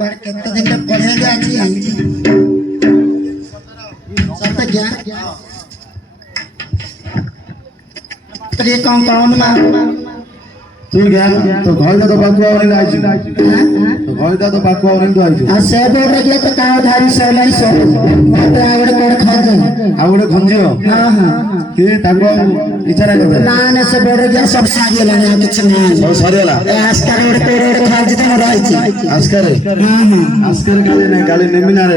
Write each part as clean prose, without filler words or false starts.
पर कितना दिन तक पढ़ेगा अच्छी सब तक क्या तो ये कौन में तू क्या तो घर का तो बाकुआ और नहीं आइछ तो घर का तो बाकुआ और नहीं आइछ आ से बोल रही तो काव धारी सोलाई सो मत आवड़े कोड़ खंजे आवड़े खंजे हां हां के ताको इच्छा नहीं करता ना ने से बोल रही सब सारी लाने कुछ नहीं सब सारी वाला आस्कर ओड़ कोड़ खंजे तो रही छी आस्कर हां हां आस्कर गाली नहीं गाली नेमिनारे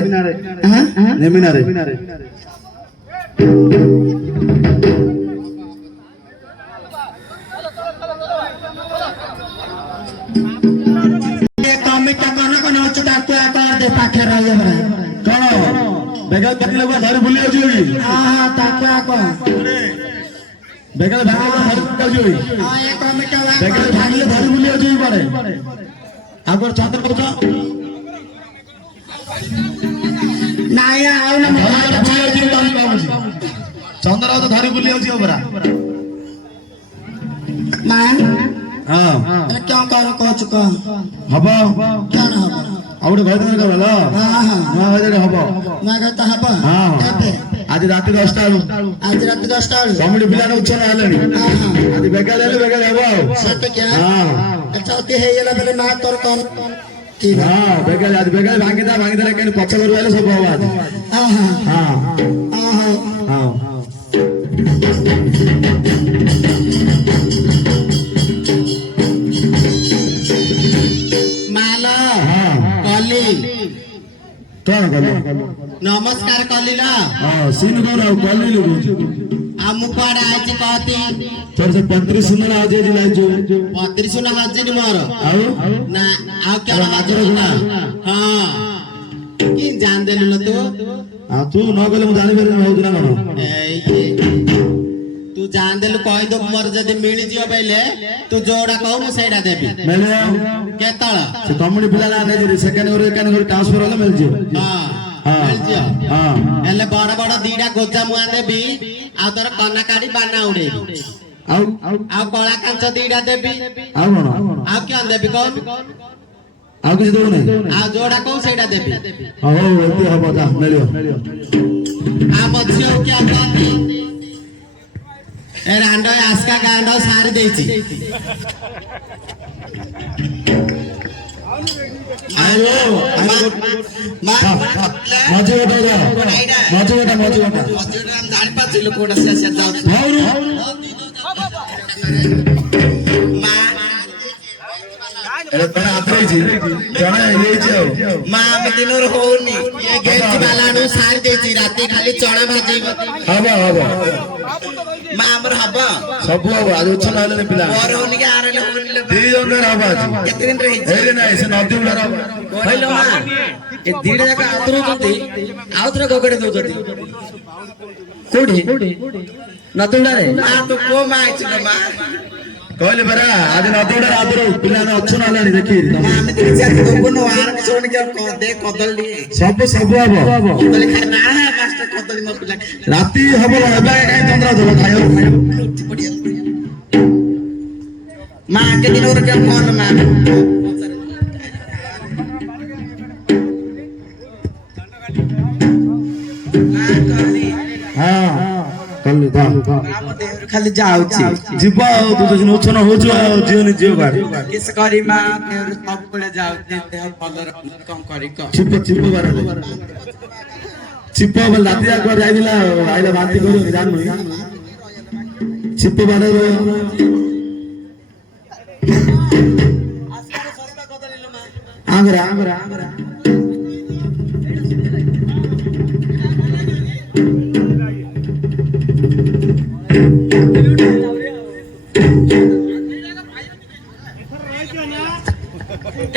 हां नेमिनारे पाखे रही है कौन बेगल पति लोग घर भूली हो जोगी हां ताका को बेगल भाग घर कर जोगी हां ये कमिटा वा बेगल भाग घर भूली हो जोगी पड़े आगर छात्र को नाया आओ ना भूली हो जोगी ताली बाबूजी चंद्रराव तो घर भूली हो जोगी बरा मां हां क्यों करो को चुका हबा क्या ना हबा आवड़े घर कर वाला हां हां ना हजे हबा ना कहता हबा हां आज रात 10 टा आज रात 10 टा कॉमेडी पिलाने उच्चन आलेनी हां हां आज बेगल आले बेगल हबा सत्य क्या हां अच्छा होते है ये लेवल ना कर कौन की हां बेगल आज बेगल भांगिदा लेकिन पछ कर वाले सब आवाज हां हां हां हां हां माला हां कली कौन कले नमस्कार कलीला हां सीन कौन कले लोग आमु पाड़ा आछि कहती तोर से 35 सुनना आज दिलाई जो 32 सुना हाजिर मोर आओ ना आ क्या हाजिर ना हां कि जान देलु न तू हां तू न गले मु जानि पारे न होदना मन ए तू जान देलु कहि दो मोर जदी मिली जियो पहिले तू जोड़ा कहू मु सेडा देबी मेले केतळ से कॉमेडी पिला ना जे सेकंड और एक और ट्रांसफर होला मिल जो हां हां मिल जियो हां एले बड़ बड़ दीडा गोजा मुआ देबी आ तोर कना काडी बाना उडेबी आओ आ कळा कांच दीडा देबी आओ कोन आ क्या देबी कौन आओ किसी दो नहीं आ जोड़ा कहू सेडा देबी हो एते हबो जा मिलियो आ मछियो क्या कहती ए रांडो आस्का गांडो सारी देछि आयो मजे उठा जा मजे उठा हम जान पाछिलो कोडा से जाऊ भाउरू एरे तने आतरे जी जणा ये छौ मां में दिनोर होनी ये गेट वालानु सारी देछि राती खाली चणा भाजीब हबो हबो मां हमर हबो सब हबो आज उछन आले पिला और होनी के आरे होनी ले दी जन हबो केते दिन रही हेरे नाही से नदी उडा हबो कहलो मां ए दीड जाका आतरो जंती आउतरे गोगडे दउजती कोडी नतुडा रे मां तो को मां आइछलो मां कहले बरा आज नदीडा आदरो पिला न अछन आलानी देखि ଆମେ ତିନି ଚାରି ଦୋବନ ଆର ଶୁଣି କି ଦେ କଦଳୀ सब हबो କଦଳୀ ଖାଇ ନା ପାଞ୍ଚଟା କଦଳୀ ମୋ ପିଲା राती हबो एबे काई चंद्रा दो खायो ମା କେ ଦିନ ର କେମ କଣ ମା हां कल दा ଖାଲି ଯାଉଛି जीवा तू तो जन उछन हो जो जीवन जीव बार किस करी ମା ଦେହରୁ ସବୁବେଳେ ଯାଉଛି ଦେହ ଭଲ କଣ କରି କ चिप बार चिप बल राती एक बार आइला आइला बांती करू जान नहीं चिप बार आंगरा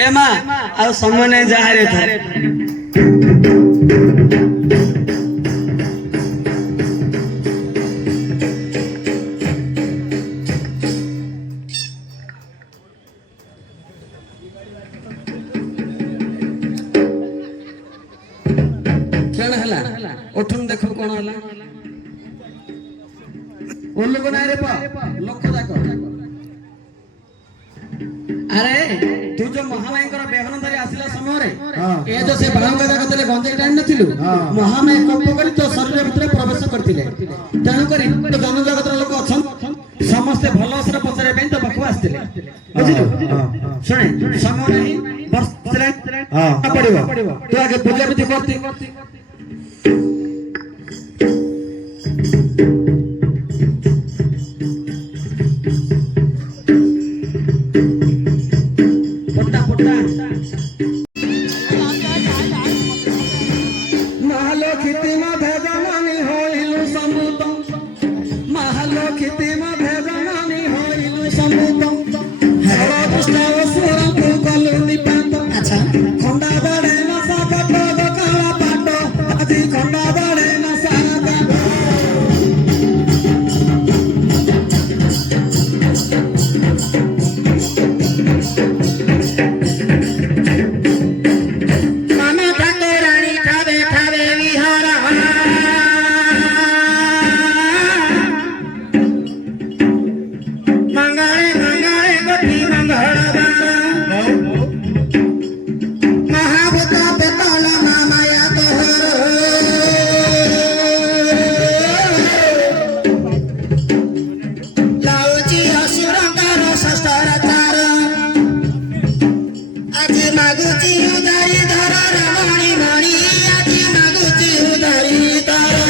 एमा ଆଉ ସମୟ ନାହିଁ ଯାହାରେ ଥାଏ कौन हला उठन देखो कौन हला ओल्लो को नाही रे पा लक्ष जाको अरे तू जो महामाईଙ୍କର बेहन धरी आसिला ସମୟରେ ହଁ। ଏ ଯୋଉ ସେ ବାଳୁଙ୍କା ଯାକ ଥିଲେ ଗଞ୍ଜେଇ ଟାଣି ନଥିଲୁ ହଁ। ମହାମାୟା କୋପ କରି ତୋ ଶରୀର ଭିତରେ ପ୍ରବେଶ କରିଥିଲେ ତେଣୁକରି ତୋ ଜନଜଗତର ଲୋକ ଅଛନ୍ତି ସମସ୍ତେ ଭଲ ଅସର ପଚାରିବା ପାଇଁ ତୋ ପାଖକୁ ଆସିଥିଲେ ବୁଝିଲୁ ଶୁଣେ ସମୟ ନାହିଁ ବର୍ଷା ପଡିବ ତୁ ଆଗେ ପୂଜାବିଧି କରତି ପଟ୍ଟା ପଟ୍ଟା महालोखितिम भेदनानि होइलु समूत महालोखितिम भेदनानि होइलु समूत हर दुष्ट असुरଙ୍କୁ କଲୁ ନିପାତ ଆଚ୍ଛା ଖଣ୍ଡା ବଡ଼େ ନା ସାଗତ ଗକାଳ ପାଟ ଆଜି ଖଣ୍ଡା ବଡ଼େ ନା ସାଗତ मामा ठाकुराणी ठावे ठावे विहार मंगळे मंगळे गोठी मंगळ महाभूत पेताल मामाया तोहर लावची असुरंकार शस्त्र चार आजी मागुची उदारी धर रमणी मणी आजी मागुची उदारी धर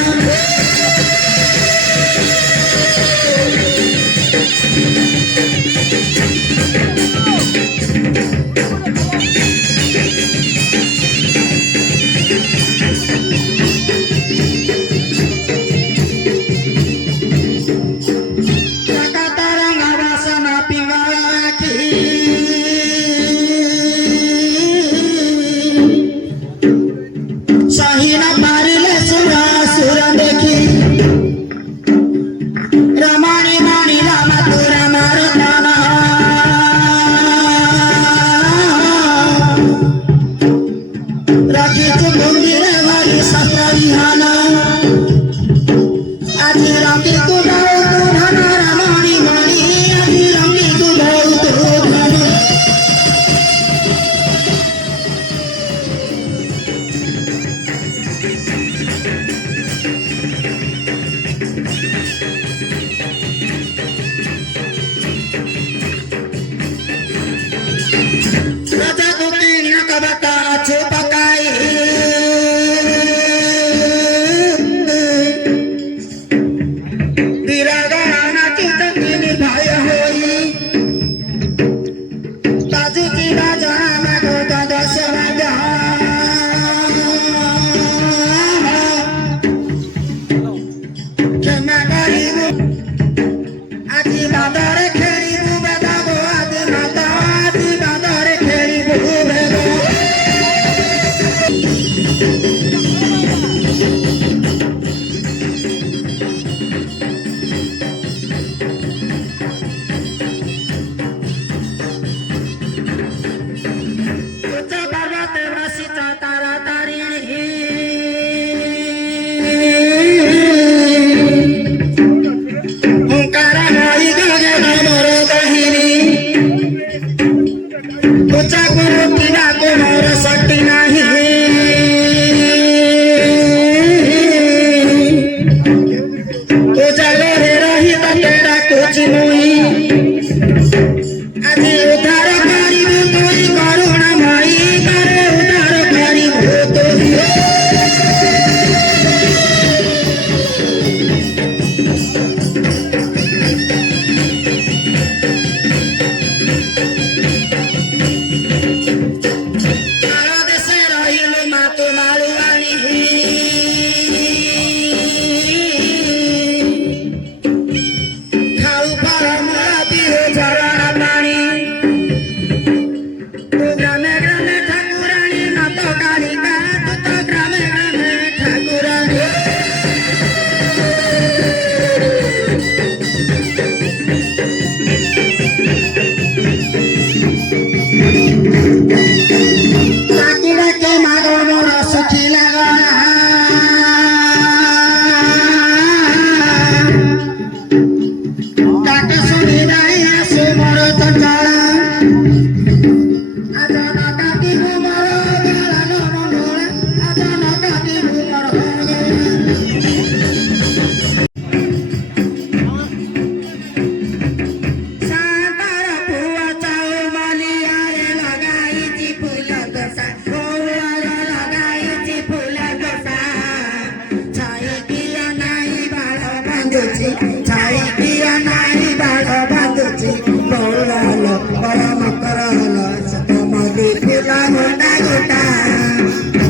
गोटा गोटा गोटा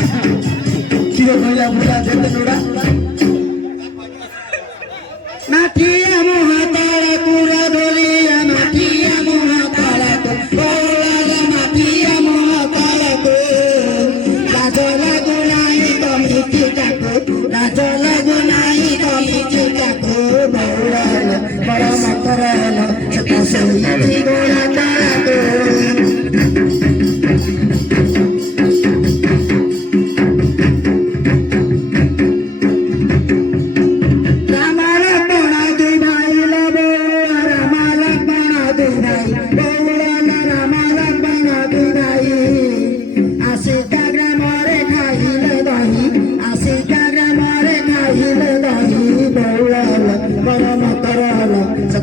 किरो भैया बुला देते नोड़ा माठिया मोहतारा कुरा बोलिया माठिया मोहतारा को बोला माठिया मोहतारा को राजला गुनाई कमिटी टाको राजला गुनाई कमिटी टाको बोला बड़ा मतरला सही गोरा तारा को Bola, bola, bola, bola,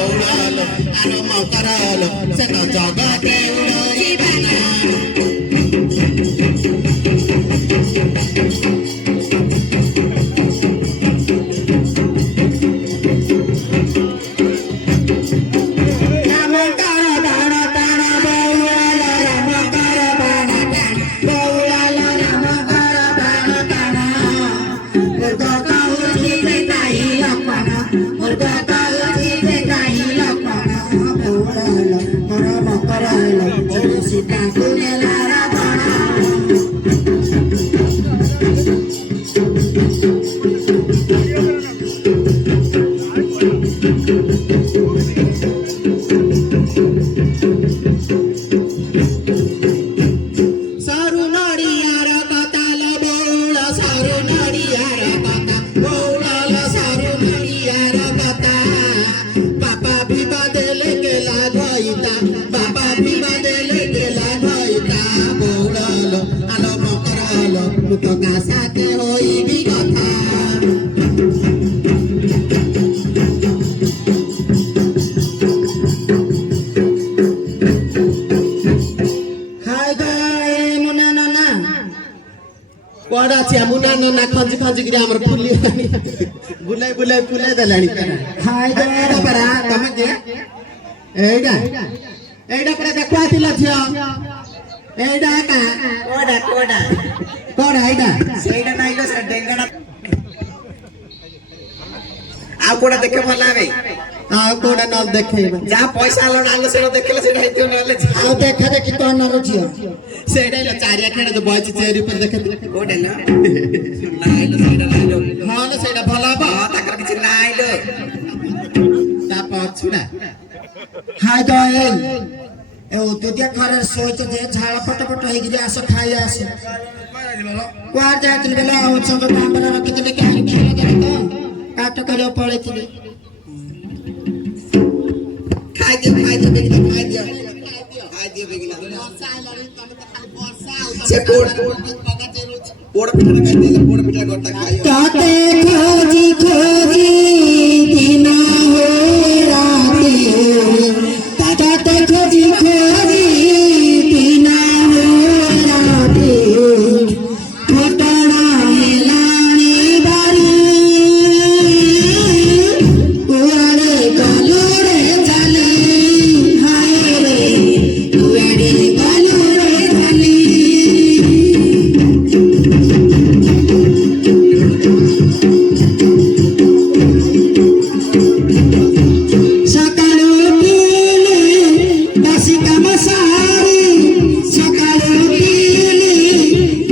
ବଉଳାଲୋ ଆଲୋ ମକରାଲୋ ସେ ତ ଜଗତେ ଉଡ଼ୋଇ ବାନା সাথে হইবি কথা হাই গায় মুনা নানা কোড়া আছে মুনা নানা খঞ্জি খঞ্জি গিরি আমার ফুলি বুলাই বুলাই ফুলাই দেলানি হাই গায় পরা তমে যে এইডা এইডা পরা দেখවා দিলা ঝিও এইডা কা কোড়া কোড়া কোড়া এইডা সেইডা নাইলো সে ডেঙ্গাটা ଆଉ କୋଉଟା ଦେଖେ ଭଲ ଭାଇ ଆଉ କୋଉଟା ନ ଦେଖେଇବା ଯାହା ପଇସା ଆଲୋ ସେଟା ଦେଖିଲେ ସେଟା ହେଇଥିବ ନହେଲେ ଆଉ ଦେଖା ଦେଖି କଣ ନ ଝିଅ ସେଇଟା ହେଲା ଚାରିଆ ଖେଳ ଯୋଉ ବଇଛି ଚେରି ଉପରେ ଦେଖେ କୋଉଟା ନା ନାଇଲୋ ସେଇଟା ନାଇଲୋ ହଁ ଲୋ ସେଇଟା ଭଲ ହବ ତାଙ୍କର କିଛି ନାଇଲୋ ତା ପଛୁଡା ହାଇ ଦଏଲ ଏ ଉଦୁଦିଆ ଘରେ ଶୋଇଛ ଯେ ଝାଳ ପଟ ପଟ ହେଇକିରି ଆସ ଖାଇ ଆସ କୁଆଡେ ଯାଇଥିଲି ବେଲେ ଆଉ ସଙ୍ଗ କାମରେ ରଖିଥିଲି କାହିଁ ଖେଳ ଦେଲେ ତ କାଟ କରିବାକୁ ପଳେଇଥିଲି ଖାଇଦିଅ ବେଗିନା ଖାଇଦିଅ ବେଗିନା ସେ ପୋଡ ପିଠା ଖାଇଦିଅ ପୋଡ ପିଠା ଗୋଟା ଖାଇଦିଅ କାଟେ ଖୋଜି ଖୋଜି ଦିନ ହୋ ରାତି କାଟେ ଖୋଜି ଖୋଜି ଦିନ ହୋ ରାତି ଫଟଣା ହେଲାଣି ବାରି କୁଆଡେ ଗଲୁ ରେ ଚାଲି ହାୟ ରେ କୁଆଡେ ଗଲୁ ରେ ଚାଲି ସକାଳୁ ଉଠିଲି ବାସି କାମ ସାରି ସକାଳୁ ଉଠିଲି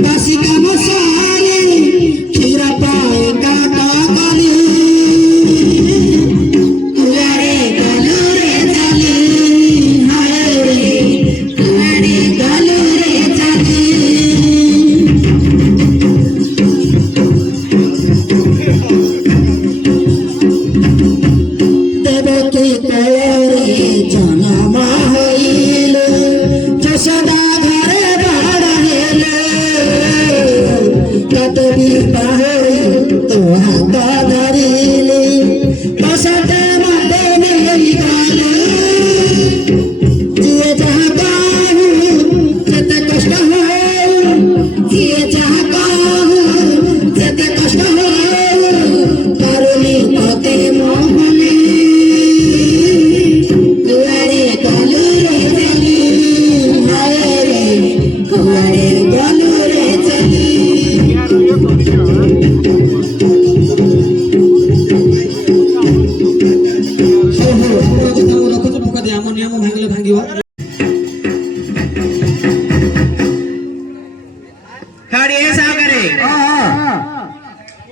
ବାସି କାମ ସାରି କ୍ଷୀର ପାଏ କାଟ କଲି କୁଆଡେ ଗଲୁ ରେ ଚାଲି ହାୟ ରେ କୁଆଡେ ଗଲୁ ରେ ଚାଲି ଦେବକୀ କୋଳରେ ଜନମ ହୋଇଲେ ଯଶୋଦା ଘରେ ବଡ଼ ହେଲେ ତତେ ବିବାହ ତୋ ହାତ ଧରିଲେ ବସଟେ ମତେ ନେଇଗଲେ ଯିଏ ଯାହା କହୁ ଯେତେ କଷ୍ଟ ହଉ ଯିଏ ଯାହା କହୁ ଯେତେ କଷ୍ଟ ହଉ କରୁନି ତତେ ମୋହନି କୁଆଡେ ଗଲୁ ରେ ଚାଲି ହାୟ ରେ କୁଆଡେ ଗଲୁ ରେ ଚାଲି ରଖୁଛୁ ପକା ଦେ ଆମ ନିୟମ ଭାଙ୍ଗିଲେ ଭାଙ୍ଗିବ ହାଡି ଏ ସାଗରେ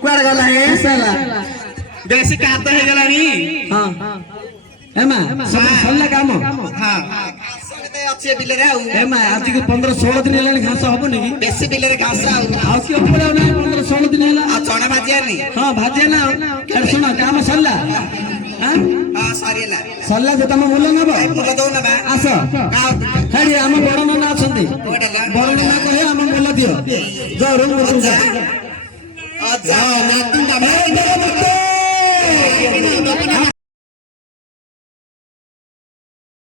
କୁଆଡେ ଗଲା ହେ ସାଲା ବେଶୀ କାତ ହେଇଗଲାଣି ହଁ ଏମା ସରିଲା କାମ ହଁ ଅଛି ବିଲରେ ଆଉ ଏମା ଆଜିକୁ 15-16 ଦିନ ହେଲାଣି ଘାସ ହବନି କି ବେଶୀ ବିଲରେ ଘାସ ଆଉ କି ଉପରେ ଆଉ ନାହିଁ 15-16 ଦିନ ହେଲା ଆଉ ଚଣା ଭାଜିଆନି ହଁ ଭାଜିଆ ନା ଶୁଣ କାମ ସରିଲା ହଁ ସରିଲା ସରିଲା ଯେ ତମ ମୂଲ ନବ ମୂଲ ଦଉନା ବା ଆସ ହେଡି ଆମ ବଡ ନନା ଅଛନ୍ତି ବଡ ନନା କହେ ଆମ ମୂଲ ଦିଅ ଜରୁର ନାତି